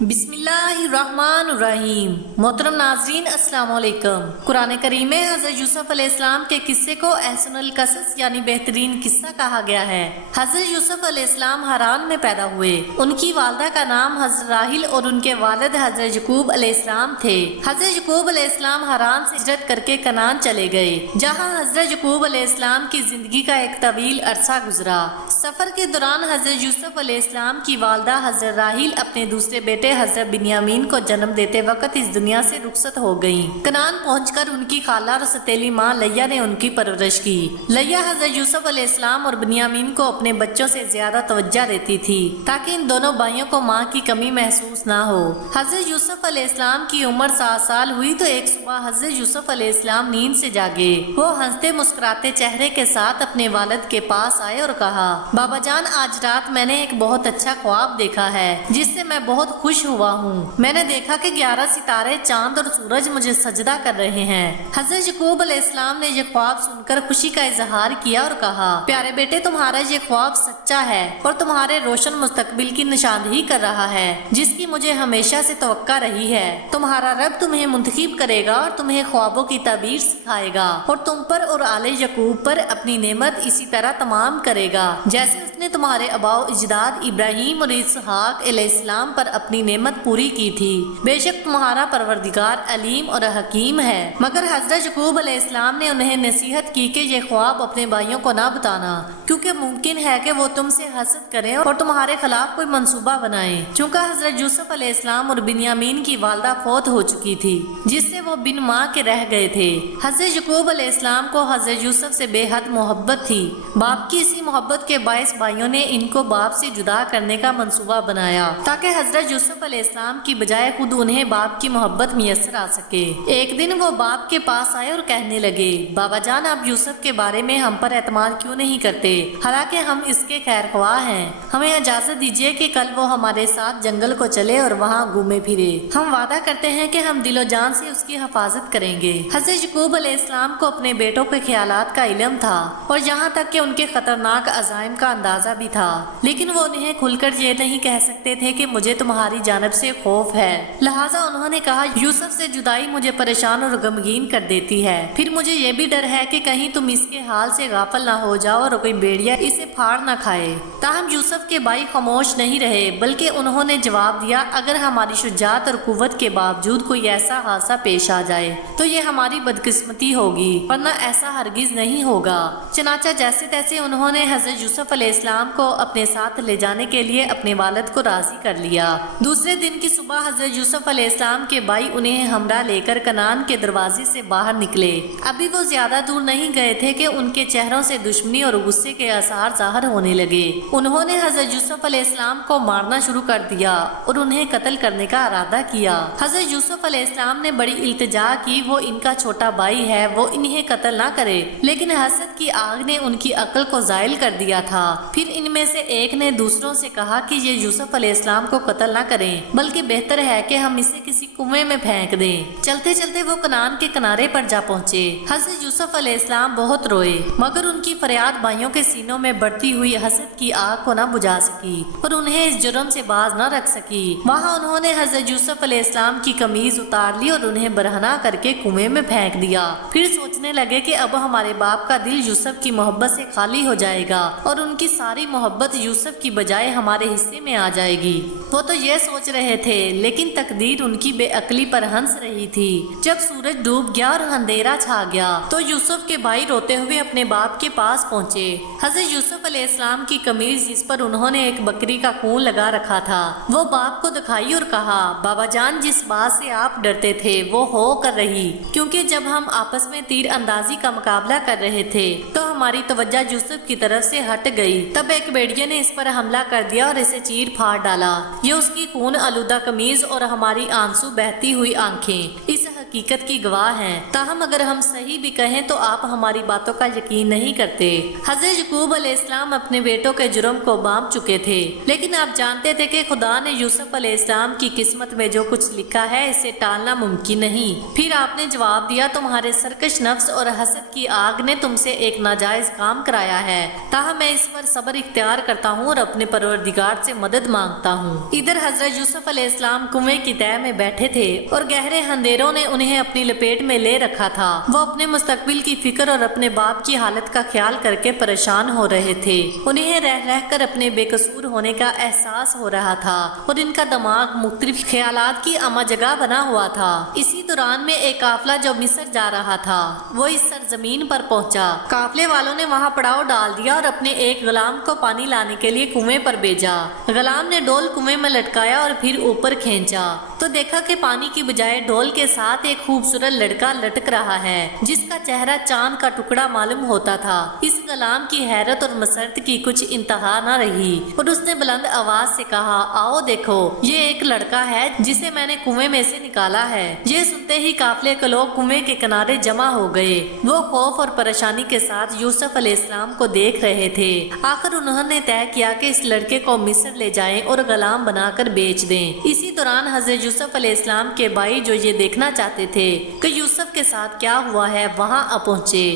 بسم اللہ الرحمن الرحیم۔ محترم ناظرین السلام علیکم۔ قرآن کریم میں حضرت یوسف علیہ السلام کے قصے کو احسن القصص یعنی بہترین قصہ کہا گیا ہے۔ حضرت یوسف علیہ السلام حران میں پیدا ہوئے۔ ان کی والدہ کا نام حضرت راحیل اور ان کے والد حضرت یعقوب علیہ السلام تھے۔ حضرت یعقوب علیہ السلام حران سے ہجرت کر کے کنعان چلے گئے، جہاں حضرت یعقوب علیہ السلام کی زندگی کا ایک طویل عرصہ گزرا۔ سفر کے دوران حضرت یوسف علیہ السلام کی والدہ حضرت راحیل اپنے دوسرے بیٹے حضرت بنیامین کو جنم دیتے وقت اس دنیا سے رخصت ہو گئیں۔ کنعان پہنچ کر ان کی خالہ اور ستیلی ماں لیا نے ان کی پرورش کی۔ لیا حضرت یوسف علیہ السلام اور بنیامین کو اپنے بچوں سے زیادہ توجہ دیتی تھی تاکہ ان دونوں بھائیوں کو ماں کی کمی محسوس نہ ہو۔ حضرت یوسف علیہ السلام کی عمر 7 سال ہوئی تو ایک صبح حضرت یوسف علیہ السلام نیند سے جاگے۔ وہ ہنستے مسکراتے چہرے کے ساتھ اپنے والد کے پاس آئے اور کہا، بابا جان، آج رات میں نے ایک بہت اچھا خواب دیکھا ہے جس سے میں بہت خوش ہوا ہوں۔ میں نے دیکھا کہ 11 ستارے، چاند اور سورج مجھے سجدہ کر رہے ہیں۔ حضرت یعقوب علیہ السلام نے یہ خواب سن کر خوشی کا اظہار کیا اور کہا، پیارے بیٹے، تمہارا یہ خواب سچا ہے اور تمہارے روشن مستقبل کی نشاندہی کر رہا ہے جس کی مجھے ہمیشہ سے توقع رہی ہے۔ تمہارا رب تمہیں منتخب کرے گا اور تمہیں خوابوں کی تعبیر سکھائے گا اور تم پر اور آل یعقوب پر اپنی نعمت اسی طرح تمام کرے گا جیسے اس نے تمہارے آباء و اجداد ابراہیم اور اسحاق علیہ السلام پر اپنی نعمت پوری کی تھی۔ بے شک تمہارا پروردگار علیم اور حکیم ہے۔ مگر حضرت یعقوب علیہ السلام نے انہیں نصیحت کی کہ یہ خواب اپنے بھائیوں کو نہ بتانا، کیونکہ ممکن ہے کہ وہ تم سے حسد کریں اور تمہارے خلاف کوئی منصوبہ بنائیں۔ چونکہ حضرت یوسف علیہ السلام اور بنیامین کی والدہ فوت ہو چکی تھی جس سے وہ بن ماں کے رہ گئے تھے۔ حضرت یعقوب علیہ السلام کو حضرت یوسف سے بے حد محبت تھی۔ باپ کی اسی محبت کے باعث بھائیوں نے ان کو باپ سے جدا کرنے کا منصوبہ بنایا تاکہ حضرت یوسف علیہ السلام کی بجائے خود انہیں باپ کی محبت میسر آ سکے۔ ایک دن وہ باپ کے پاس آئے اور کہنے لگے، بابا جان، آپ یوسف کے بارے میں ہم پر اعتماد کیوں نہیں کرتے؟ حالانکہ ہم اس کے خیر خواہ ہیں۔ ہمیں اجازت دیجیے کہ کل وہ ہمارے ساتھ جنگل کو چلے اور وہاں گھومے پھرے۔ ہم وعدہ کرتے ہیں کہ ہم دل و جان سے اس کی حفاظت کریں گے۔ حضرت یعقوب علیہ السلام کو اپنے بیٹوں کے خیالات کا علم تھا اور یہاں تک کہ ان کے خطرناک عزائم کا اندازہ بھی تھا، لیکن وہ انہیں کھل کر یہ نہیں کہہ سکتے تھے کہ مجھے تمہاری جانب سے خوف ہے۔ لہٰذا انہوں نے کہا، یوسف سے جدائی مجھے پریشان اور غمگین کر دیتی ہے۔ پھر مجھے یہ بھی ڈر ہے کہ کہیں تم اس کے حال سے غافل نہ ہو جاؤ اور کوئی بھیڑیا اسے پھاڑ نہ کھائے۔ تاہم یوسف کے بھائی خاموش نہیں رہے، بلکہ انہوں نے جواب دیا، اگر ہماری شجاعت اور قوت کے باوجود کوئی ایسا حادثہ پیش آ جائے تو یہ ہماری بدقسمتی ہوگی، ورنہ ایسا ہرگز نہیں ہوگا۔ چنانچہ جیسے تیسے انہوں نے حضرت یوسف علیہ السلام کو اپنے ساتھ لے جانے کے لیے اپنے والد کو راضی کر لیا۔ دوسرے دن کی صبح حضرت یوسف علیہ السلام کے بھائی انہیں ہمراہ لے کر کنعان کے دروازے سے باہر نکلے۔ ابھی وہ زیادہ دور نہیں گئے تھے کہ ان کے چہروں سے دشمنی اور غصے کے آثار ظاہر ہونے لگے۔ انہوں نے حضرت یوسف علیہ السلام کو مارنا شروع کر دیا اور انہیں قتل کرنے کا ارادہ کیا۔ حضرت یوسف علیہ السلام نے بڑی التجا کی، وہ ان کا چھوٹا بھائی ہے، وہ انہیں قتل نہ کرے، لیکن حسد کی آگ نے ان کی عقل کو زائل کر دیا تھا۔ پھر ان میں سے ایک نے دوسروں سے کہا کہ یہ یوسف علیہ السلام کو قتل نہ کریں، بلکہ بہتر ہے کہ ہم اسے کسی کنویں میں پھینک دیں۔ چلتے چلتے وہ کنعان کے کنارے پر جا پہنچے۔ حضرت یوسف علیہ السلام بہت روئے، مگر ان کی فریاد بھائیوں کے سینوں میں بڑھتی ہوئی حسد کی آگ کو نہ بجھا سکی اور انہیں اس جرم سے باز نہ رکھ سکی۔ وہاں انہوں نے حضرت یوسف علیہ السلام کی قمیض اتار لی اور انہیں برہنہ کر کے کنویں میں پھینک دیا۔ پھر سوچنے لگے کہ اب ہمارے باپ کا دل یوسف کی محبت سے خالی ہو جائے گا اور ان کی ساری محبت یوسف کی بجائے ہمارے حصے میں آ جائے گی۔ وہ تو یہ سوچ رہے تھے، لیکن تقدیر ان کی بے عقلی پر ہنس رہی تھی۔ جب سورج ڈوب گیا اور اندھیرا چھا گیا تو یوسف کے بھائی روتے ہوئے اپنے باپ کے پاس پہنچے۔ حضرت یوسف علیہ السلام کی قمیض جس پر انہوں نے ایک بکری کا خون لگا رکھا تھا وہ باپ کو دکھائی اور کہا، بابا جان، جس بات سے آپ ڈرتے تھے وہ ہو کر رہی، کیونکہ جب ہم آپس میں تیر اندازی کا مقابلہ کر رہے تھے تو ہماری توجہ یوسف کی طرف سے ہٹ گئی۔ تب ایک بھیڑیے نے اس پر حملہ کر دیا اور اسے چیر پھاڑ ڈالا۔ یہ اس کی خون آلودہ قمیض اور ہماری آنسو بہتی ہوئی آنکھیں اس حقیقت کی گواہ ہیں، تاہم اگر ہم صحیح بھی کہیں تو آپ ہماری باتوں کا یقین نہیں کرتے۔ حضرت یعقوب علیہ السلام اپنے بیٹوں کے جرم کو بانپ چکے تھے، لیکن آپ جانتے تھے کہ خدا نے یوسف علیہ السلام کی قسمت میں جو کچھ لکھا ہے اسے ٹالنا ممکن نہیں۔ پھر آپ نے جواب دیا، تمہارے سرکش نفس اور حسد کی آگ نے تم سے ایک ناجائز کام کرایا ہے، تاہم میں اس پر صبر اختیار کرتا ہوں اور اپنے پروردگار سے مدد مانگتا ہوں۔ ادھر حضرت یوسف علیہ السلام کنویں کی تہہ میں بیٹھے تھے اور گہرے اندھیروں نے انہیں اپنی لپیٹ میں لے رکھا تھا۔ وہ اپنے مستقبل کی فکر اور اپنے باپ کی حالت کا خیال کر کے پریشان ہو رہے تھے۔ انہیں رہ رہ کر اپنے بے قصور ہونے کا احساس ہو رہا تھا اور ان کا دماغ مختلف خیالات کی اما جگہ بنا ہوا تھا۔ اسی دوران میں ایک قافلہ جو مصر جا رہا تھا وہ اس سرزمین پر پہنچا۔ قافلے والوں نے وہاں پڑاؤ ڈال دیا اور اپنے ایک غلام کو پانی لانے کے لیے کنویں پر بھیجا۔ غلام نے ڈول کنویں میں لٹکایا اور پھر اوپر کھینچا تو دیکھا کہ پانی کی بجائے ڈول کے ساتھ ایک خوبصورت لڑکا لٹک رہا ہے جس کا چہرہ چاند کا ٹکڑا معلوم ہوتا تھا۔ اس غلام کی حیرت اور مسرت کی کچھ انتہا نہ رہی اور اس نے بلند آواز سے کہا، آؤ دیکھو، یہ ایک لڑکا ہے جسے میں نے کنویں میں سے نکالا ہے۔ یہ سنتے ہی قافلے کے لوگ کنویں کے کنارے جمع ہو گئے۔ وہ خوف اور پریشانی کے ساتھ یوسف علیہ السلام کو دیکھ رہے تھے۔ آخر انہوں نے طے کیا کہ اس لڑکے کو مصر لے جائیں اور غلام بنا کر بیچ دیں۔ اسی دوران حضرت یوسف علیہ السلام کے بھائی جو یہ دیکھنا چاہتے تھے کہ یوسف کے ساتھ کیا ہوا ہے وہاں آ پہنچے۔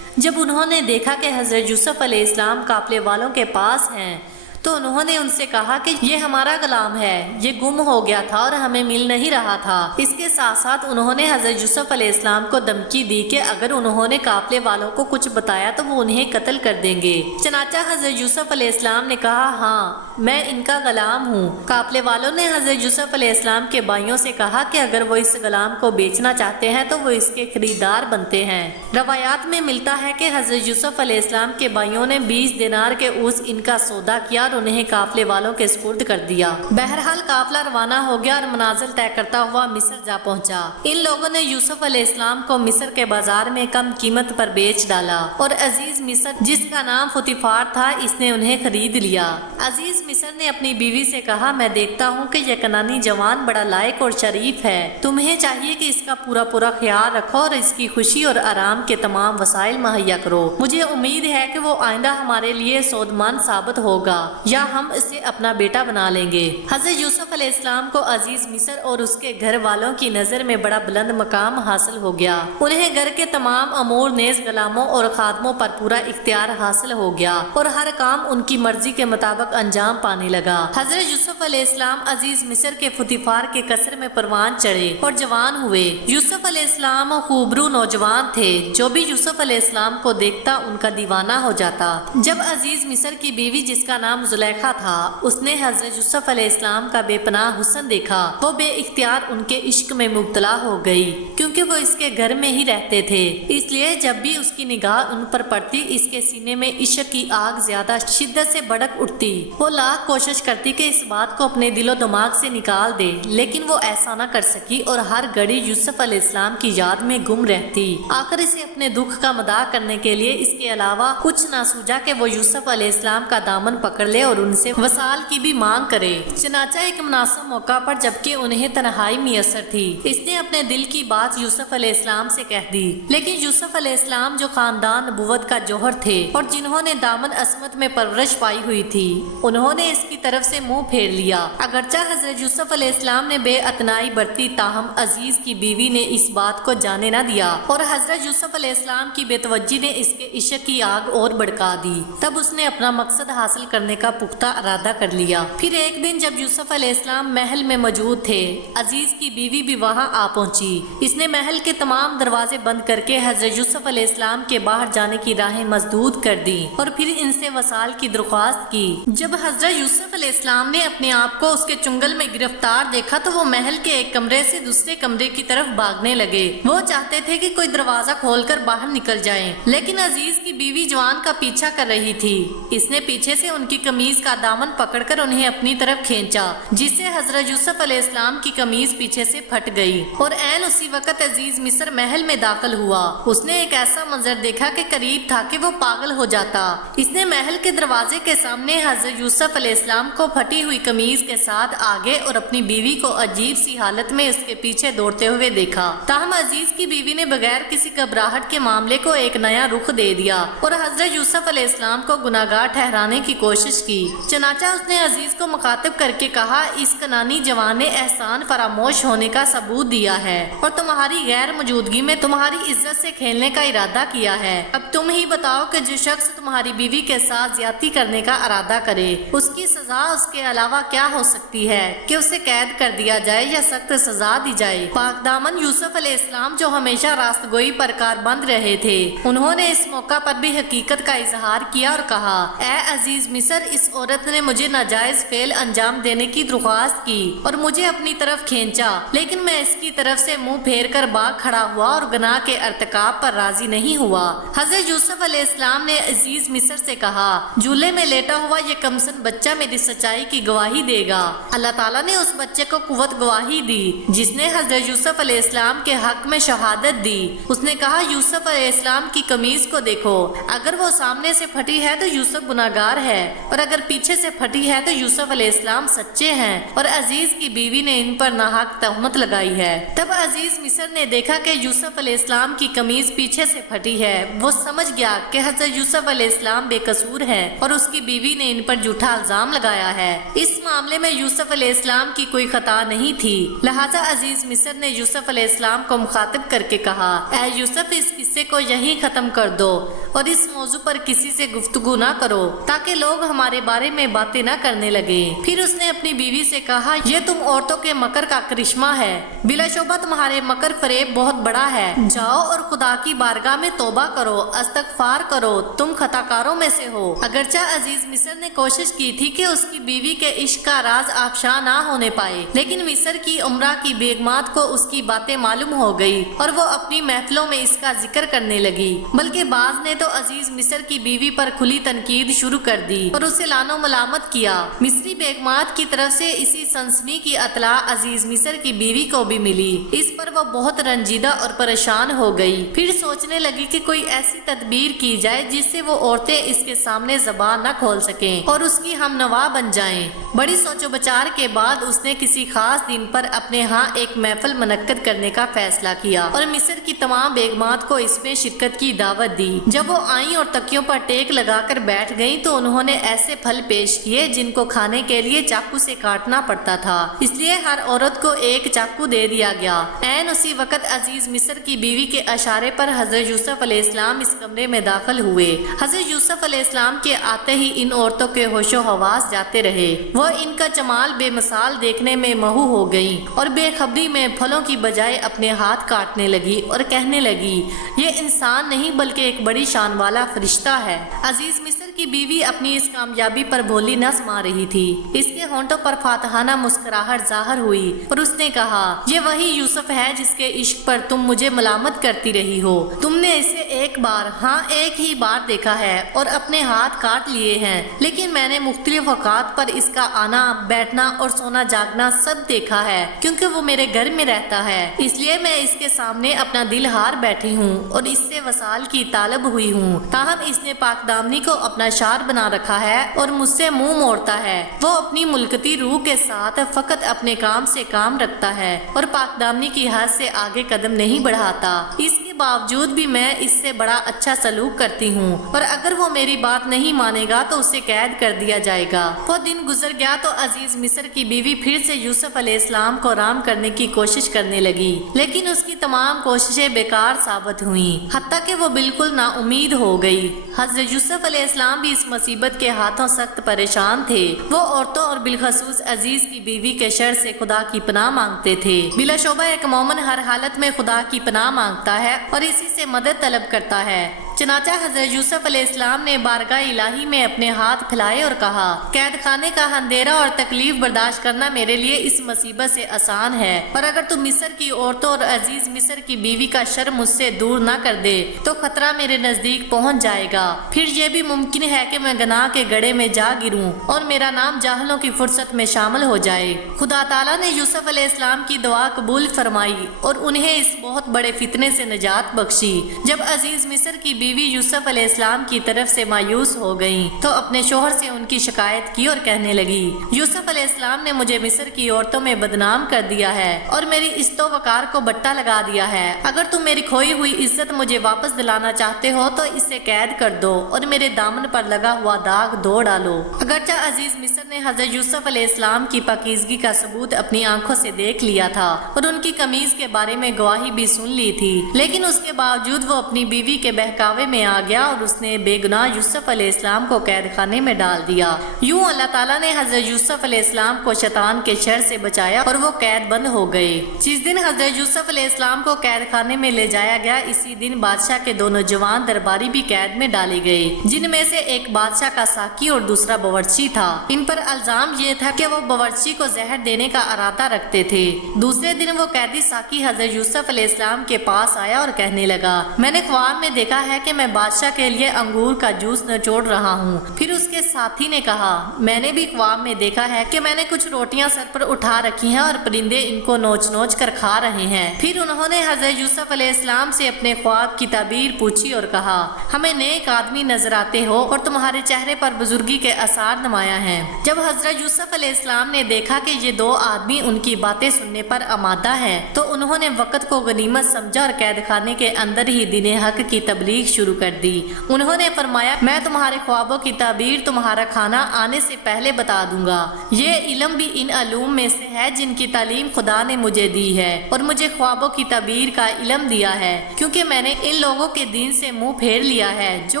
جب انہوں نے دیکھا کہ حضرت یوسف علیہ السلام قافلے والوں کے پاس ہیں تو انہوں نے ان سے کہا کہ یہ ہمارا غلام ہے، یہ گم ہو گیا تھا اور ہمیں مل نہیں رہا تھا۔ اس کے ساتھ ساتھ انہوں نے حضرت یوسف علیہ السلام کو دھمکی دی کہ اگر انہوں نے قافلے والوں کو کچھ بتایا تو وہ انہیں قتل کر دیں گے۔ چنانچہ حضرت یوسف علیہ السلام نے کہا، ہاں میں ان کا غلام ہوں۔ قافلے والوں نے حضرت یوسف علیہ السلام کے بھائیوں سے کہا کہ اگر وہ اس غلام کو بیچنا چاہتے ہیں تو وہ اس کے خریدار بنتے ہیں۔ روایات میں ملتا ہے کہ حضرت یوسف علیہ السلام کے بھائیوں نے 20 دینار کے اوس ان کا سودا کیا اور انہیں قافلے والوں کے سپرد کر دیا۔ بہرحال قافلہ روانہ ہو گیا اور منازل طے کرتا ہوا مصر جا پہنچا۔ ان لوگوں نے یوسف علیہ السلام کو مصر کے بازار میں کم قیمت پر بیچ ڈالا اور عزیز مصر جس کا نام فوتیفار تھا اس نے انہیں خرید لیا۔ عزیز مصر نے اپنی بیوی سے کہا، میں دیکھتا ہوں کہ یہ کنانی جوان بڑا لائق اور شریف ہے، تمہیں چاہیے کہ اس کا پورا خیال رکھو اور اس کی خوشی اور آرام کے تمام وسائل مہیا کرو۔ مجھے امید ہے کہ وہ آئندہ ہمارے لیے سودمند ثابت ہوگا یا ہم اسے اپنا بیٹا بنا لیں گے۔ حضرت یوسف علیہ السلام کو عزیز مصر اور اس کے گھر والوں کی نظر میں بڑا بلند مقام حاصل ہو گیا۔ انہیں گھر کے تمام امور نیز غلاموں اور خادموں پر پورا اختیار حاصل ہو گیا اور ہر کام ان کی مرضی کے مطابق انجام پانے لگا۔ حضرت یوسف علیہ السلام عزیز مصر کے فوتیفار کے قصر میں پروان چڑھے اور جوان ہوئے۔ یوسف علیہ السلام خوبرو نوجوان تھے، جو بھی یوسف علیہ السلام کو دیکھتا ان کا دیوانہ ہو جاتا۔ جب عزیز مصر کی بیوی جس کا نام زلیخا تھا اس نے حضرت یوسف علیہ السلام کا بے پناہ حسن دیکھا، وہ بے اختیار ان کے عشق میں مبتلا ہو گئی، کیونکہ وہ اس کے گھر میں ہی رہتے تھے، اس لیے جب بھی اس کی نگاہ ان پر پڑتی اس کے سینے میں عشق کی آگ زیادہ شدت سے بھڑک اٹھتی۔ وہ لاکھ کوشش کرتی کہ اس بات کو اپنے دل و دماغ سے نکال دے، لیکن وہ ایسا نہ کر سکی اور ہر گھڑی یوسف علیہ السلام کی یاد میں گم رہتی۔ آخر اسے اپنے دکھ کا مداح کرنے کے لیے اس کے علاوہ کچھ نہ سوجا کہ وہ یوسف علیہ السلام کا دامن پکڑ لے اور ان سے وصال کی بھی مانگ کرے۔ چنانچہ ایک مناسب موقع پر جبکہ انہیں تنہائی میسر تھی، اس نے اپنے دل کی بات یوسف علیہ السلام سے کہہ دی، لیکن یوسف علیہ السلام جو خاندان نبوت کا جوہر تھے اور جنہوں نے دامن عصمت میں پرورش پائی ہوئی تھی، انہوں نے اس کی طرف سے منہ پھیر لیا۔ اگرچہ حضرت یوسف علیہ السلام نے بے اتنائی برتی، تاہم عزیز کی بیوی نے اس بات کو جانے نہ دیا اور حضرت یوسف علیہ السلام کی بے توجہی نے اس کے عشق کی آگ اور بھڑکا دی۔ تب اس نے اپنا مقصد حاصل کرنے کا پختہ ارادہ کر لیا۔ پھر ایک دن جب یوسف علیہ السلام محل میں موجود تھے، عزیز کی بیوی بھی وہاں آ پہنچی۔ اس نے محل کے تمام دروازے بند کر کے حضرت یوسف علیہ السلام کے باہر جانے کی راہیں مسدود کر دی اور پھر ان سے وصال کی درخواست کی۔ جب حضرت یوسف علیہ السلام نے اپنے آپ کو اس کے چنگل میں گرفتار دیکھا تو وہ محل کے ایک کمرے سے دوسرے کمرے کی طرف بھاگنے لگے۔ وہ چاہتے تھے کہ کوئی دروازہ کھول کر باہر نکل جائیں، لیکن عزیز کی بیوی جوان کا پیچھا کر رہی تھی۔ اس نے پیچھے سے ان کی قمیض کا دامن پکڑ کر انہیں اپنی طرف کھینچا، جس سے حضرت یوسف علیہ السلام کی قمیض پیچھے سے پھٹ گئی اور عین اسی وقت عزیز مصر محل میں داخل ہوا۔ اس نے ایک ایسا منظر دیکھا کہ قریب تھا کہ وہ پاگل ہو جاتا۔ اس نے محل کے دروازے کے سامنے حضرت یوسف علیہ السلام کو پھٹی ہوئی قمیض کے ساتھ آگے اور اپنی بیوی کو عجیب سی حالت میں اس کے پیچھے دوڑتے ہوئے دیکھا۔ تاہم عزیز کی بیوی نے بغیر کسی گھبراہٹ کے معاملے کو ایک نیا رخ دے دیا اور حضرت یوسف علیہ السلام کو گناہگار ٹھہرانے کی کوشش کی۔ چنانچہ اس نے عزیز کو مخاطب کر کے کہا، اس کنانی جوان نے احسان فراموش ہونے کا ثبوت دیا ہے اور تمہاری غیر موجودگی میں تمہاری عزت سے کھیلنے کا ارادہ کیا ہے۔ اب تم ہی بتاؤ کہ جو شخص تمہاری بیوی کے ساتھ زیادتی کرنے کا ارادہ کرے اس کی سزا اس کے علاوہ کیا ہو سکتی ہے کہ اسے قید کر دیا جائے یا سخت سزا دی جائے۔ پاک دامن یوسف علیہ السلام جو ہمیشہ راست گوئی پر کاربند رہے تھے، انہوں نے اس موقع پر بھی حقیقت کا اظہار کیا اور کہا، اے عزیز مصر، اس عورت نے مجھے ناجائز فعل انجام دینے کی درخواست کی اور مجھے اپنی طرف کھینچا، لیکن میں اس کی طرف سے منہ پھیر کر بھاگ کھڑا ہوا اور گناہ کے ارتکاب پر راضی نہیں ہوا۔ حضرت یوسف علیہ السلام نے عزیز مصر سے کہا، جولے میں لیٹا ہوا یہ کمسن بچہ میری سچائی کی گواہی دے گا۔ اللہ تعالیٰ نے اس بچے کو قوت گواہی دی جس نے حضرت یوسف علیہ السلام کے حق میں شہادت دی۔ اس نے کہا، یوسف علیہ السلام کی قمیض کو دیکھو، اگر وہ سامنے سے پھٹی ہے تو یوسف گناہگار ہے اور اگر پیچھے سے پھٹی ہے تو یوسف علیہ السلام سچے ہیں اور عزیز کی بیوی نے ان پر ناحق تہمت لگائی ہے۔ تب عزیز مصر نے دیکھا کہ یوسف علیہ السلام کی قمیض پیچھے سے پھٹی ہے۔ وہ سمجھ گیا کہ حضرت یوسف علیہ السلام بے قصور ہے اور اس کی بیوی نے ان پر جھوٹا الزام لگایا ہے۔ اس معاملے میں یوسف علیہ السلام کی کوئی خطا نہیں تھی، لہذا عزیز مصر نے یوسف علیہ السلام کو مخاطب کر کے کہا، اے یوسف، اس قصے کو یہیں ختم کر دو اور اس موضوع پر کسی سے گفتگو نہ کرو تاکہ لوگ ہمارے بارے میں باتیں نہ کرنے لگیں۔ پھر اس نے اپنی بیوی سے کہا، یہ تم عورتوں کے مکر کا کرشمہ ہے، بلا شبہ تمہارے مکر فریب بہت بڑا ہے۔ جاؤ اور خدا کی بارگاہ میں توبہ کرو، استغفار کرو، تم خطا کاروں میں سے ہو۔ اگرچہ عزیز مصر نے کوشش کی تھی کہ اس کی بیوی کے عشق کا راز آفشا نہ ہونے پائے، لیکن مصر کی عمرہ کی بیگمات کو اس کی باتیں معلوم ہو گئی اور وہ اپنی محفلوں میں اس کا ذکر کرنے لگی، بلکہ بعض نے تو عزیز مصر کی بیوی پر کھلی تنقید شروع کر دی اور اسے لعن و ملامت کیا۔ مصری بیگمات کی طرف سے اسی سنسنی کی اطلاع عزیز مصر کی بیوی کو بھی ملی۔ اس پر وہ بہت رنجیدہ اور پریشان ہو گئی، پھر سوچنے لگی کہ کوئی ایسی تدبیر کی جائے جس سے وہ عورتیں اس کے سامنے زبان نہ کھول سکیں اور اس کی ہم نوا بن جائیں۔ بڑی سوچ و بچار کے بعد اس نے کسی خاص دن پر اپنے ہاں ایک محفل منعقد کرنے کا فیصلہ کیا اور مصر کی تمام بیگمات کو اس میں شرکت کی دعوت دی۔ جب وہ آئیں اور تکیوں پر ٹیک لگا کر بیٹھ گئیں تو انہوں نے ایسے پھل پیش کیے جن کو کھانے کے لیے چاقو سے کاٹنا پڑتا تھا، اس لیے ہر عورت کو ایک چاقو دے دیا گیا۔ عین اسی وقت عزیز مصر کی بیوی کے اشارے پر حضرت یوسف علیہ السلام اس کمرے میں داخل ہوئے۔ حضرت یوسف علیہ السلام کے آتے ہی ان عورتوں کے ہوش و حواس جاتے رہے۔ وہ ان کا جمال بے مثال دیکھنے میں مہو ہو گئیں اور بے خبری میں پھلوں کی بجائے اپنے ہاتھ کاٹنے لگی اور کہنے لگی، یہ انسان نہیں بلکہ ایک بڑی شان والا فرشتہ ہے۔ عزیز مصر کی بیوی اپنی اس کامیابی پر بھولی نہ سما رہی تھی۔ اس کے ہونٹوں پر فاتحانہ مسکراہٹ ظاہر ہوئی اور اس نے کہا، یہ وہی یوسف ہے جس کے عشق پر تم مجھے ملامت کرتی رہی ہو۔ تم نے اسے ایک بار، ہاں ایک ہی بار دیکھا ہے اور اپنے ہاتھ کاٹ لیے ہیں، لیکن میں نے مختلف اوقات پر اس کا آنا، بیٹھنا اور سونا جاگنا سب دیکھا ہے، کیونکہ وہ میرے گھر میں رہتا ہے، اس لیے میں اس کے سامنے اپنا دل ہار بیٹھی ہوں اور اس سے وصال کی طالب ہوئی ہوں۔ تاہم اس نے پاک دامنی کو اپنا شعار بنا رکھا ہے اور مجھ سے منہ موڑتا ہے۔ وہ اپنی ملکتی روح کے ساتھ فقط اپنے کام سے کام رکھتا ہے اور پاک دامنی کی حد سے آگے قدم نہیں بڑھاتا۔ اس کے باوجود بھی میں اس سے بڑا اچھا سلوک کرتی ہوں اور اگر وہ میری بات نہیں مانے گا تو اسے قید کر دیا جائے گا۔ وہ دن گزر گیا تو عزیز مصر کی بیوی پھر سے یوسف علیہ السلام کو رام کرنے کی کوشش کرنے لگی، لیکن اس کی تمام کوششیں بیکار ثابت ہوئیں، حتیٰ کہ وہ بالکل نا امید ہو گئی۔ حضرت یوسف علیہ السلام بھی اس مصیبت کے ہاتھوں سخت پریشان تھے۔ وہ عورتوں اور بالخصوص عزیز کی بیوی کے شر سے خدا کی پناہ مانگتے تھے۔ بلا شبہ ایک مومن ہر حالت میں خدا کی پناہ مانگتا ہے اور اسی سے مدد طلب کرتا ہے، چنانچہ حضرت یوسف علیہ السلام نے بارگاہ الہی میں اپنے ہاتھ پھیلائے اور کہا، قید خانے کا اندھیرا اور تکلیف برداشت کرنا میرے لیے اس مصیبت سے آسان ہے، اور اگر تم مصر کی عورتوں اور عزیز مصر کی بیوی کا شر مجھ سے دور نہ کر دے تو خطرہ میرے نزدیک پہنچ جائے گا، پھر یہ بھی ممکن ہے کہ میں گناہ کے گڑھے میں جا گروں اور میرا نام جاہلوں کی فرصت میں شامل ہو جائے۔ خدا تعالیٰ نے یوسف علیہ السلام کی دعا قبول فرمائی اور انہیں اس بہت بڑے فتنے سے نجات بخشی۔ جب عزیز مصر کی بیوی یوسف علیہ السلام کی طرف سے مایوس ہو گئیں تو اپنے شوہر سے ان کی شکایت کی اور کہنے لگی، یوسف علیہ السلام نے مجھے مصر کی عورتوں میں بدنام کر دیا ہے اور میری عزت و وقار کو بٹا لگا دیا ہے۔ اگر تم میری کھوئی ہوئی عزت مجھے واپس دلانا چاہتے ہو تو اسے قید کر دو اور میرے دامن پر لگا ہوا داغ دھو ڈالو۔ اگرچہ عزیز مصر نے حضرت یوسف علیہ السلام کی پاکیزگی کا ثبوت اپنی آنکھوں سے دیکھ لیا تھا اور ان کی قمیض کے بارے میں گواہی بھی سن لی تھی، لیکن اس کے باوجود وہ اپنی بیوی کے بہکاوے میں آ گیا اور اس نے بے گناہ یوسف علیہ السلام کو قید خانے میں ڈال دیا۔ یوں اللہ تعالیٰ نے حضرت یوسف علیہ السلام کو شیطان کے شر سے بچایا اور وہ قید بند ہو گئے۔ جس دن حضرت یوسف علیہ السلام کو قید خانے میں لے جایا گیا، اسی دن بادشاہ کے دو نوجوان درباری بھی قید میں ڈالے گئے، جن میں سے ایک بادشاہ کا ساقی اور دوسرا باورچی تھا۔ ان پر الزام یہ تھا کہ وہ باورچی کو زہر دینے کا ارادہ رکھتے تھے۔ دوسرے دن وہ قیدی ساقی حضرت یوسف علیہ السلام کے پاس آیا اور کہنے لگا، میں نے خواب میں دیکھا ہے کہ میں بادشاہ کے لیے انگور کا جوس نچوڑ رہا ہوں۔ پھر اس کے ساتھی نے کہا، میں نے بھی خواب میں دیکھا ہے کہ میں نے کچھ روٹیاں سر پر اٹھا رکھی ہیں اور پرندے ان کو نوچ نوچ کر کھا رہے ہیں۔ پھر انہوں نے حضرت یوسف علیہ السلام سے اپنے خواب کی تعبیر پوچھی اور کہا، ہمیں نیک آدمی نظر آتے ہو اور تمہارے چہرے پر بزرگی کے آثار نمایاں ہیں۔ جب حضرت یوسف علیہ السلام نے دیکھا کہ یہ دو آدمی ان کی باتیں سننے پر آمادہ ہیں تو انہوں نے وقت کو غنیمت سمجھا اور قید خانے کے اندر ہی دین حق کی تبلیغ شروع کر دی۔ انہوں نے فرمایا، میں تمہارے خوابوں کی تعبیر تمہارا کھانا آنے سے پہلے بتا دوں گا۔ یہ علم بھی ان علوم میں سے ہے جن کی تعلیم خدا نے مجھے دی ہے، اور مجھے خوابوں کی تعبیر کا علم دیا ہے کیونکہ میں نے ان لوگوں کے دین سے منہ پھیر لیا ہے جو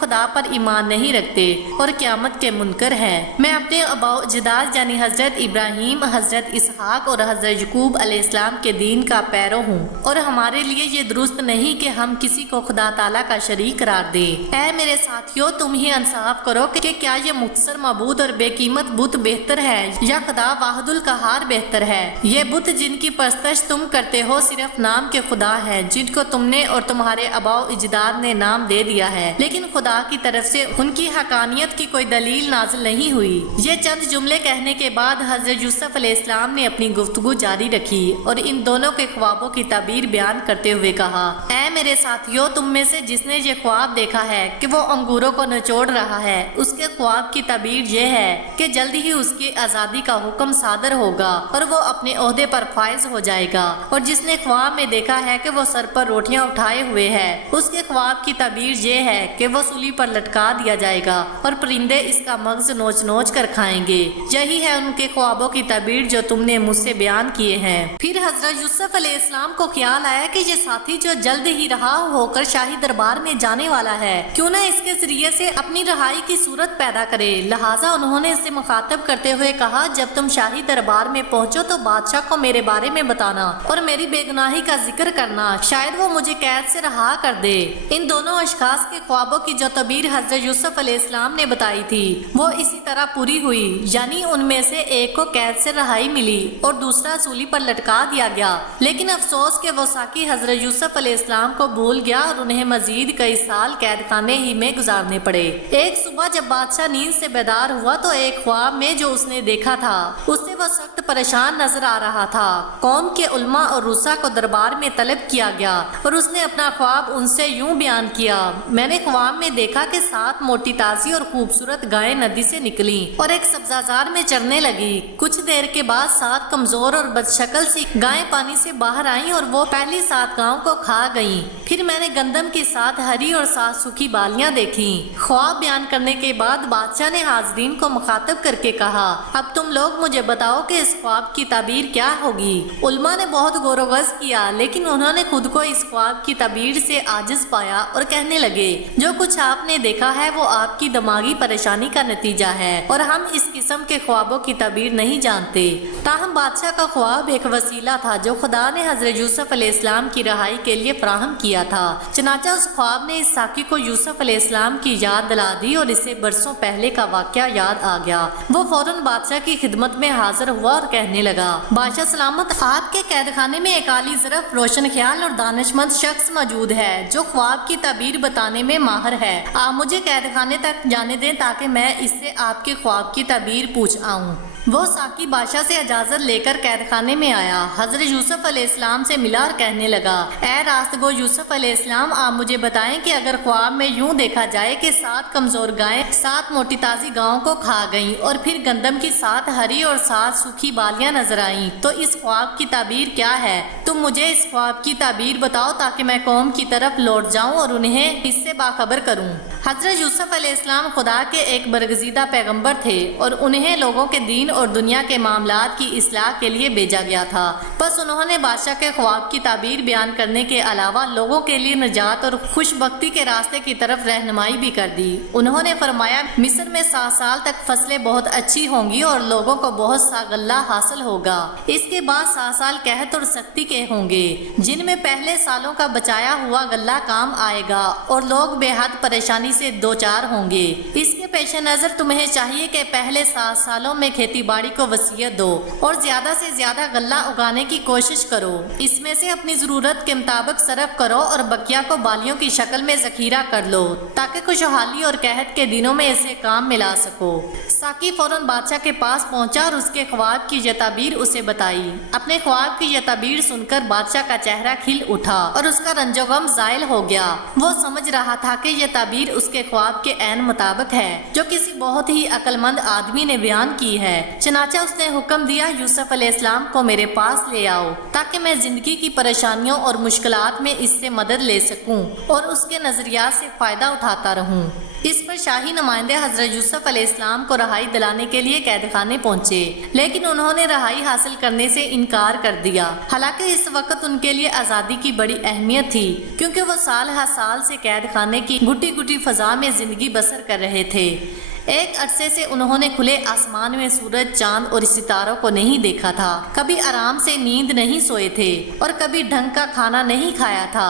خدا پر ایمان نہیں رکھتے اور قیامت کے منکر ہیں۔ میں اپنے آباء و اجداد یعنی حضرت ابراہیم، حضرت اسحاق اور حضرت یعقوب علیہ السلام کے دین کا پیرو ہوں، اور ہمارے لیے یہ درست نہیں کہ ہم کسی کو خدا تعالیٰ کا شریک قرار دیں۔ اے میرے ساتھیو، تم ہی انصاف کرو کہ کیا یہ مختصر معبود اور بے قیمت بت بہتر ہے یا خدا واحد القہار بہتر ہے؟ یہ بت جن کی پرستش تم کرتے ہو صرف نام کے خدا ہے جن کو تم نے اور تمہارے آباء و اجداد نے نام دے دیا ہے، لیکن خدا کی طرف سے ان کی حقانیت کی کوئی دلیل نازل نہیں ہوئی۔ یہ چند جملے کہنے کے بعد حضرت یوسف علیہ السلام نے اپنی گفتگو جاری رکھی اور ان دونوں کے خوابوں کی تعبیر بیان کرتے ہوئے کہا، اے میرے ساتھیو، تم میں سے جس نے یہ خواب دیکھا ہے کہ وہ انگوروں کو نچوڑ رہا ہے، اس کے خواب کی تعبیر یہ ہے کہ جلد ہی اس کی آزادی کا حکم صادر ہوگا اور وہ اپنے عہدے پر فائز ہو جائے گا۔ اور جس نے خواب میں دیکھا ہے کہ وہ سر پر روٹیاں اٹھائے ہوئے ہے، اس کے خواب کی تعبیر یہ ہے کہ وہ سولی پر لٹکا دیا جائے گا اور پرندے اس کا مغز نوچ نوچ کر کھائیں گے۔ یہی ہے ان کے خوابوں کی تعبیر جو تم نے مجھ سے بیان کیے ہیں۔ پھر حضرت یوسف علیہ السلام کو خیال آیا کہ یہ ساتھی جو جلد ہی رہا ہو کر شاہی دربار میں جانے والا ہے، کیوں نہ اس کے ذریعے سے اپنی رہائی کی صورت پیدا کرے۔ لہٰذا انہوں نے اسے مخاطب کرتے ہوئے کہا، جب تم شاہی دربار میں پہنچو تو بادشاہ کو میرے بارے میں بتانا اور میری بے گناہی کا ذکر کرنا، شاید وہ مجھے قید سے رہا کر دے۔ ان دونوں اشخاص کے خوابوں کی جو تعبیر حضرت یوسف علیہ السلام نے بتائی تھی وہ اسی طرح پوری ہوئی، یعنی ان میں سے ایک کو قید سے رہائی ملی اور دوسرا سولی پر لٹکا دیا گیا۔ لیکن افسوس کہ وہ ساقی حضرت یوسف علیہ السلام کو بھول گیا اور انہیں مزید کئی سال قید خانے ہی میں گزارنے پڑے۔ ایک صبح جب بادشاہ نیند سے بیدار ہوا تو ایک خواب میں جو اس نے دیکھا تھا اس سے وہ سخت پریشان نظر آ رہا تھا۔ قوم کے علماء اور رؤسا کو دربار میں طلب کیا گیا اور اس نے اپنا خواب ان سے یوں بیان کیا، میں نے خواب میں دیکھا کہ 7 موٹی تازی اور خوبصورت گائیں ندی سے نکلیں اور ایک سبزہ زار میں چرنے لگی۔ کچھ دیر کے بعد 7 کمزور اور بدشکل سی گائیں پانی سے باہر آئیں اور وہ پہلی 7 گاؤں کو کھا گئیں۔ پھر میں نے گندم کی 7 ہری اور 7 سوکھی بالیاں دیکھیں۔ خواب بیان کرنے کے بعد بادشاہ نے حاضرین کو مخاطب کر کے کہا، اب تم لوگ مجھے بتاؤ کہ اس خواب کی تعبیر کیا ہوگی؟ علماء نے بہت غور و خوض کیا لیکن انہوں نے خود کو اس خواب کی تعبیر سے عاجز پایا اور کہنے لگے، جو کچھ آپ نے دیکھا ہے وہ آپ کی دماغی پریشانی کا نتیجہ ہے اور ہم اس قسم کے خوابوں کی تعبیر نہیں جانتے۔ تاہم بادشاہ کا خواب ایک وسیلہ تھا جو خدا نے حضرت یوسف علیہ السلام کی رہائی کے لیے فراہم کیا تھا۔ چنانچہ اس خواب نے اس ساقی کو یوسف علیہ السلام کی یاد دلا دی اور اسے برسوں پہلے کا واقعہ یاد آ گیا۔ وہ فوراً بادشاہ کی خدمت میں حاضر ہوا اور کہنے لگا، بادشاہ سلامت، آپ کے قید خانے میں ایک عالی ظرف، روشن خیال اور دانش مند شخص موجود ہے جو خواب کی تعبیر بتانے میں ماہر ہے۔ آپ مجھے قید خانے تک جانے دیں تاکہ میں اس سے آپ کے خواب کی تعبیر پوچھ آؤں۔ وہ ساقی بادشاہ سے اجازت لے کر قید خانے میں آیا، حضرت یوسف علیہ السلام سے ملا اور کہنے لگا، اے راست گو یوسف علیہ السلام، آپ مجھے بتائیں کہ اگر خواب میں یوں دیکھا جائے کہ 7 کمزور گائیں 7 موٹی تازی گاؤں کو کھا گئیں اور پھر گندم کی 7 ہری اور 7 سوکھی بالیاں نظر آئیں، تو اس خواب کی تعبیر کیا ہے؟ تم مجھے اس خواب کی تعبیر بتاؤ تاکہ میں قوم کی طرف لوٹ جاؤں اور انہیں اس سے باخبر کروں۔ حضرت یوسف علیہ السلام خدا کے ایک برگزیدہ پیغمبر تھے اور انہیں لوگوں کے دین اور دنیا کے معاملات کی اصلاح کے لیے بھیجا گیا تھا۔ بس انہوں نے بادشاہ کے خواب کی تعبیر بیان کرنے کے علاوہ لوگوں کے لیے نجات اور خوش بختی کے راستے کی طرف رہنمائی بھی کر دی۔ انہوں نے فرمایا، مصر میں 7 سال تک فصلیں بہت اچھی ہوں گی اور لوگوں کو بہت سا غلہ حاصل ہوگا۔ اس کے بعد 7 سال قحط اور سختی کے ہوں گے، جن میں پہلے سالوں کا بچایا ہوا غلہ کام آئے گا اور لوگ بے حد پریشانی سے دوچار ہوں گے۔ اس کے پیش نظر تمہیں چاہیے کہ پہلے 7 سالوں میں کھیتی باڑی کو وسعت دو اور زیادہ سے زیادہ غلہ اگانے کی کوشش کرو۔ اس میں سے اپنی ضرورت کے مطابق صرف کرو اور بقیہ کو بالیوں کی شکل میں ذخیرہ کر لو تاکہ خوشحالی اور قحط کے دنوں میں اسے کام ملا سکو۔ ساقی فوراً بادشاہ کے پاس پہنچا اور اس کے خواب کی یہ تعبیر اسے بتائی۔ اپنے خواب کی یہ تعبیر سن کر بادشاہ کا چہرہ کھل اٹھا اور اس کا رنج و غم زائل ہو گیا۔ وہ سمجھ رہا تھا کہ یہ تعبیر اس کے خواب کے عین مطابق ہے جو کسی بہت ہی عقل مند آدمی نے بیان کی ہے۔ چنانچہ اس نے حکم دیا، یوسف علیہ السلام کو میرے پاس لے آؤ تاکہ میں زندگی کی پریشانیوں اور مشکلات میں اس سے مدد لے سکوں اور اس کے نظریات سے فائدہ اٹھاتا رہوں۔ اس پر شاہی نمائندے حضرت یوسف علیہ السلام کو رہائی دلانے کے لیے قید خانے پہنچے، لیکن انہوں نے رہائی حاصل کرنے سے انکار کر دیا۔ حالانکہ اس وقت ان کے لیے آزادی کی بڑی اہمیت تھی، کیونکہ وہ سال ہر سال سے قید خانے کی گھٹی گھٹی فضا میں زندگی بسر کر رہے تھے۔ ایک عرصے سے انہوں نے کھلے آسمان میں سورج، چاند اور ستاروں کو نہیں دیکھا تھا، کبھی آرام سے نیند نہیں سوئے تھے اور کبھی ڈھنگ کا کھانا نہیں کھایا تھا۔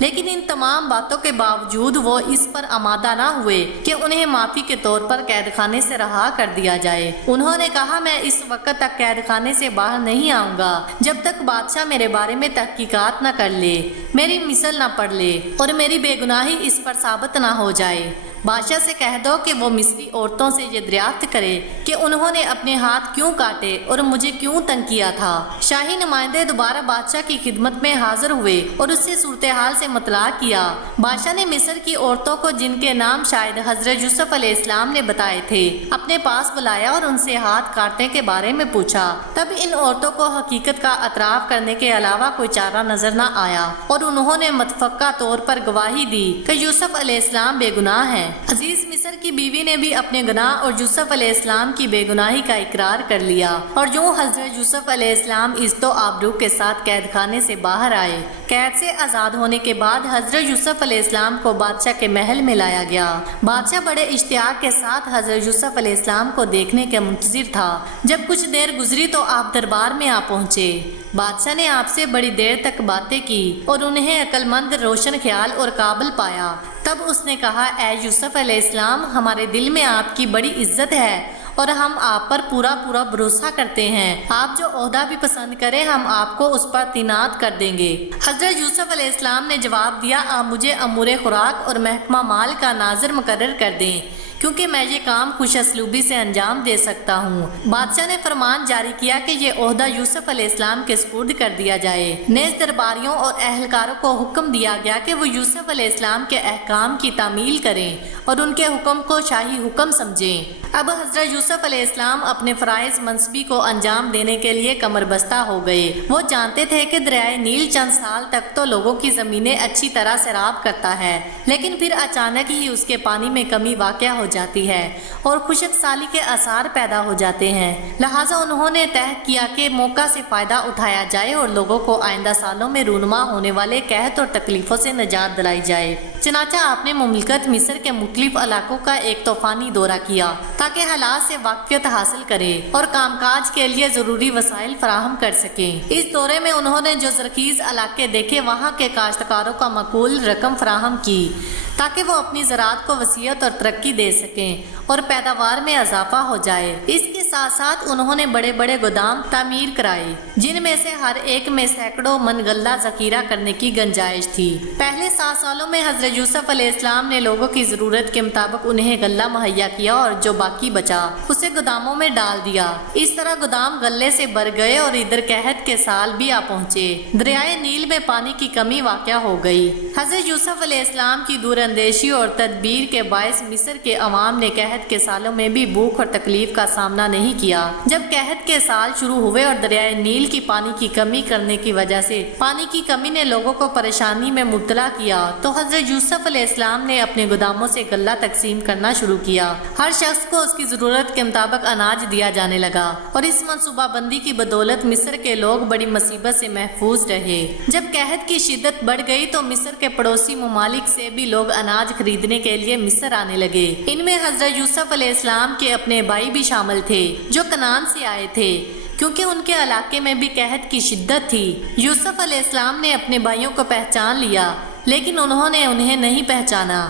لیکن ان تمام باتوں کے باوجود وہ اس پر آمادہ نہ ہوئے کہ انہیں معافی کے طور پر قید خانے سے رہا کر دیا جائے۔ انہوں نے کہا، میں اس وقت تک قید خانے سے باہر نہیں آؤں گا جب تک بادشاہ میرے بارے میں تحقیقات نہ کر لے، میری مثل نہ پڑھ لے اور میری بے گناہی اس پر ثابت نہ ہو جائے۔ بادشاہ سے کہہ دو کہ وہ مصری عورتوں سے یہ دریافت کرے کہ انہوں نے اپنے ہاتھ کیوں کاٹے اور مجھے کیوں تنگ کیا تھا۔ شاہی نمائندے دوبارہ بادشاہ کی خدمت میں حاضر ہوئے اور اس سے صورتحال سے مطلع کیا۔ بادشاہ نے مصر کی عورتوں کو، جن کے نام شاید حضرت یوسف علیہ السلام نے بتائے تھے، اپنے پاس بلایا اور ان سے ہاتھ کاٹنے کے بارے میں پوچھا۔ تب ان عورتوں کو حقیقت کا اعتراف کرنے کے علاوہ کوئی چارہ نظر نہ آیا اور انہوں نے متفقہ طور پر گواہی دی کہ یوسف علیہ السلام بے گناہ ہیں۔ عزیز مصر کی بیوی نے بھی اپنے گناہ اور یوسف علیہ السلام کی بے گناہی کا اقرار کر لیا، اور جو حضرت یوسف علیہ السلام عزت و آبرو کے ساتھ قید خانے سے باہر آئے۔ قید سے آزاد ہونے کے بعد حضرت یوسف علیہ السلام کو بادشاہ کے محل میں لایا گیا۔ بادشاہ بڑے اشتیاق کے ساتھ حضرت یوسف علیہ السلام کو دیکھنے کے منتظر تھا۔ جب کچھ دیر گزری تو آپ دربار میں آ پہنچے۔ بادشاہ نے آپ سے بڑی دیر تک باتیں کی اور انہیں عقل مند، روشن خیال اور قابل پایا۔ تب اس نے کہا، اے یوسف علیہ السلام، ہمارے دل میں آپ کی بڑی عزت ہے اور ہم آپ پر پورا بھروسہ کرتے ہیں۔ آپ جو عہدہ بھی پسند کریں ہم آپ کو اس پر تعینات کر دیں گے۔ حضرت یوسف علیہ السلام نے جواب دیا، آپ مجھے امور خوراک اور محکمہ مال کا ناظر مقرر کر دیں، کیونکہ میں یہ کام خوش اسلوبی سے انجام دے سکتا ہوں۔ بادشاہ نے فرمان جاری کیا کہ یہ عہدہ یوسف علیہ السلام کے سپرد کر دیا جائے۔ نیز درباریوں اور اہلکاروں کو حکم دیا گیا کہ وہ یوسف علیہ السلام کے احکام کی تعمیل کریں اور ان کے حکم کو شاہی حکم سمجھیں۔ اب حضرت یوسف علیہ السلام اپنے فرائض منصبی کو انجام دینے کے لیے کمر بستہ ہو گئے۔ وہ جانتے تھے کہ دریائے نیل چند سال تک تو لوگوں کی زمینیں اچھی طرح سیراب کرتا ہے، لیکن پھر اچانک ہی اس کے پانی میں کمی واقع ہو جاتی ہے اور خشک سالی کے آثار پیدا ہو جاتے ہیں۔ لہٰذا انہوں نے طے کیا کہ موقع سے فائدہ اٹھایا جائے اور لوگوں کو آئندہ سالوں میں رونما ہونے والے قحط اور تکلیفوں سے نجات دلائی جائے۔ چنانچہ آپ نے مملکت مصر کے مختلف علاقوں کا ایک طوفانی دورہ کیا تاکہ حالات سے واقفیت حاصل کرے اور کام کاج کے لیے ضروری وسائل فراہم کر سکیں۔ اس دورے میں انہوں نے جو زرخیز علاقے دیکھے وہاں کے کاشتکاروں کا معقول رقم فراہم کی تاکہ وہ اپنی زراعت کو وسعت اور ترقی دے سکیں اور پیداوار میں اضافہ ہو جائے۔ اس کے ساتھ ساتھ انہوں نے بڑے بڑے گودام تعمیر کرائے جن میں سے ہر ایک میں سینکڑوں من غلہ ذخیرہ کرنے کی گنجائش تھی۔ پہلے 7 سالوں میں حضرت یوسف علیہ السلام نے لوگوں کی ضرورت کے مطابق انہیں غلہ مہیا کیا اور جو باقی بچا اسے گوداموں میں ڈال دیا۔ اس طرح گودام غلے سے بھر گئے اور ادھر قحط کے سال بھی آ پہنچے۔ دریائے نیل میں پانی کی کمی واقع ہو گئی۔ حضرت یوسف علیہ السلام کی دور اندیشی اور تدبیر کے باعث مصر کے عوام نے قحط کے سالوں میں بھی بھوک اور تکلیف کا سامنا نہیں کیا۔ جب قحط کے سال شروع ہوئے اور دریائے نیل کی پانی کی کمی کرنے کی وجہ سے پانی کی کمی نے لوگوں کو پریشانی میں مبتلا کیا تو حضرت یوسف علیہ السلام نے اپنے گوداموں سے غلہ تقسیم کرنا شروع کیا۔ ہر شخص کو اس کی ضرورت کے مطابق اناج دیا جانے لگا اور اس منصوبہ بندی کی بدولت مصر کے لوگ بڑی مصیبت سے محفوظ رہے۔ جب قحط کی شدت بڑھ گئی تو مصر کے پڑوسی ممالک سے بھی لوگ اناج خریدنے کے لیے مصر آنے لگے۔ ان میں حضرت یوسف علیہ السلام کے اپنے بھائی بھی شامل تھے جو کنعان سے آئے تھے کیونکہ ان کے علاقے میں بھی قحط کی شدت تھی۔ یوسف علیہ السلام نے اپنے بھائیوں کو پہچان لیا لیکن انہوں نے انہیں نہیں پہچانا۔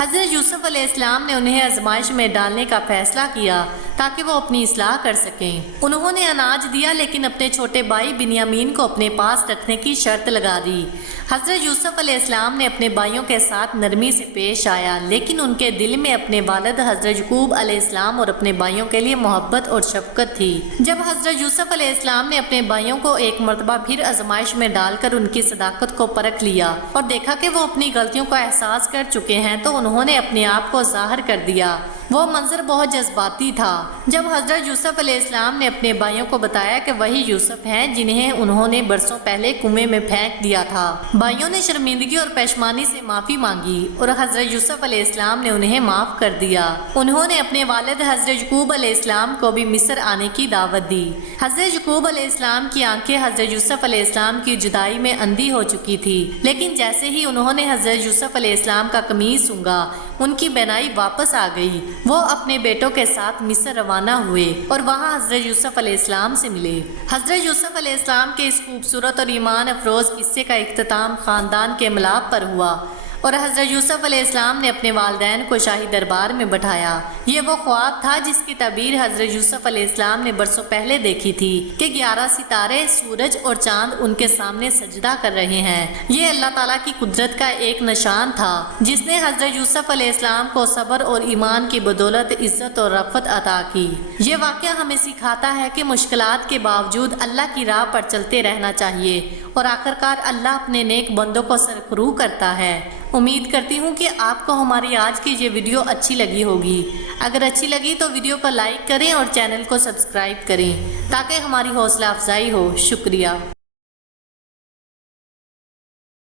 حضرت یوسف علیہ السلام نے انہیں آزمائش میں ڈالنے کا فیصلہ کیا تاکہ وہ اپنی اصلاح کر سکیں۔ انہوں نے اناج دیا لیکن اپنے چھوٹے بھائی بنیامین کو اپنے پاس رکھنے کی شرط لگا دی۔ حضرت یوسف علیہ السلام نے اپنے بھائیوں کے ساتھ نرمی سے پیش آیا لیکن ان کے دل میں اپنے والد حضرت یعقوب علیہ السلام اور اپنے بھائیوں کے لیے محبت اور شفقت تھی۔ جب حضرت یوسف علیہ السلام نے اپنے بھائیوں کو ایک مرتبہ پھر آزمائش میں ڈال کر ان کی صداقت کو پرکھ لیا اور دیکھا کہ وہ اپنی غلطیوں کا احساس کر چکے ہیں تو انہوں نے اپنے آپ کو ظاہر کر دیا۔ وہ منظر بہت جذباتی تھا جب حضرت یوسف علیہ السلام نے اپنے بھائیوں کو بتایا کہ وہی یوسف ہیں جنہیں انہوں نے برسوں پہلے کنویں میں پھینک دیا تھا۔ بھائیوں نے شرمندگی اور پشیمانی سے معافی مانگی اور حضرت یوسف علیہ السلام نے انہیں معاف کر دیا۔ انہوں نے اپنے والد حضرت یعقوب علیہ السلام کو بھی مصر آنے کی دعوت دی۔ حضرت یعقوب علیہ السلام کی آنکھیں حضرت یوسف علیہ السلام کی جدائی میں اندھی ہو چکی تھی لیکن جیسے ہی انہوں نے حضرت یوسف علیہ السلام کا قمیص سونگھا ان کی بینائی واپس آ گئی۔ وہ اپنے بیٹوں کے ساتھ مصر روانہ ہوئے اور وہاں حضرت یوسف علیہ السلام سے ملے۔ حضرت یوسف علیہ السلام کے اس خوبصورت اور ایمان افروز قصے کا اختتام خاندان کے ملاپ پر ہوا اور حضرت یوسف علیہ السلام نے اپنے والدین کو شاہی دربار میں بٹھایا۔ یہ وہ خواب تھا جس کی تعبیر حضرت یوسف علیہ السلام نے برسوں پہلے دیکھی تھی کہ 11 ستارے، سورج اور چاند ان کے سامنے سجدہ کر رہے ہیں۔ یہ اللہ تعالیٰ کی قدرت کا ایک نشان تھا جس نے حضرت یوسف علیہ السلام کو صبر اور ایمان کی بدولت عزت اور رفعت عطا کی۔ یہ واقعہ ہمیں سکھاتا ہے کہ مشکلات کے باوجود اللہ کی راہ پر چلتے رہنا چاہیے اور آخرکار اللہ اپنے نیک بندوں کو سرفراز کرتا ہے۔ امید کرتی ہوں کہ آپ کو ہماری آج کی یہ ویڈیو اچھی لگی ہوگی۔ اگر اچھی لگی تو ویڈیو کو لائک کریں اور چینل کو سبسکرائب کریں تاکہ ہماری حوصلہ افزائی ہو۔ شکریہ۔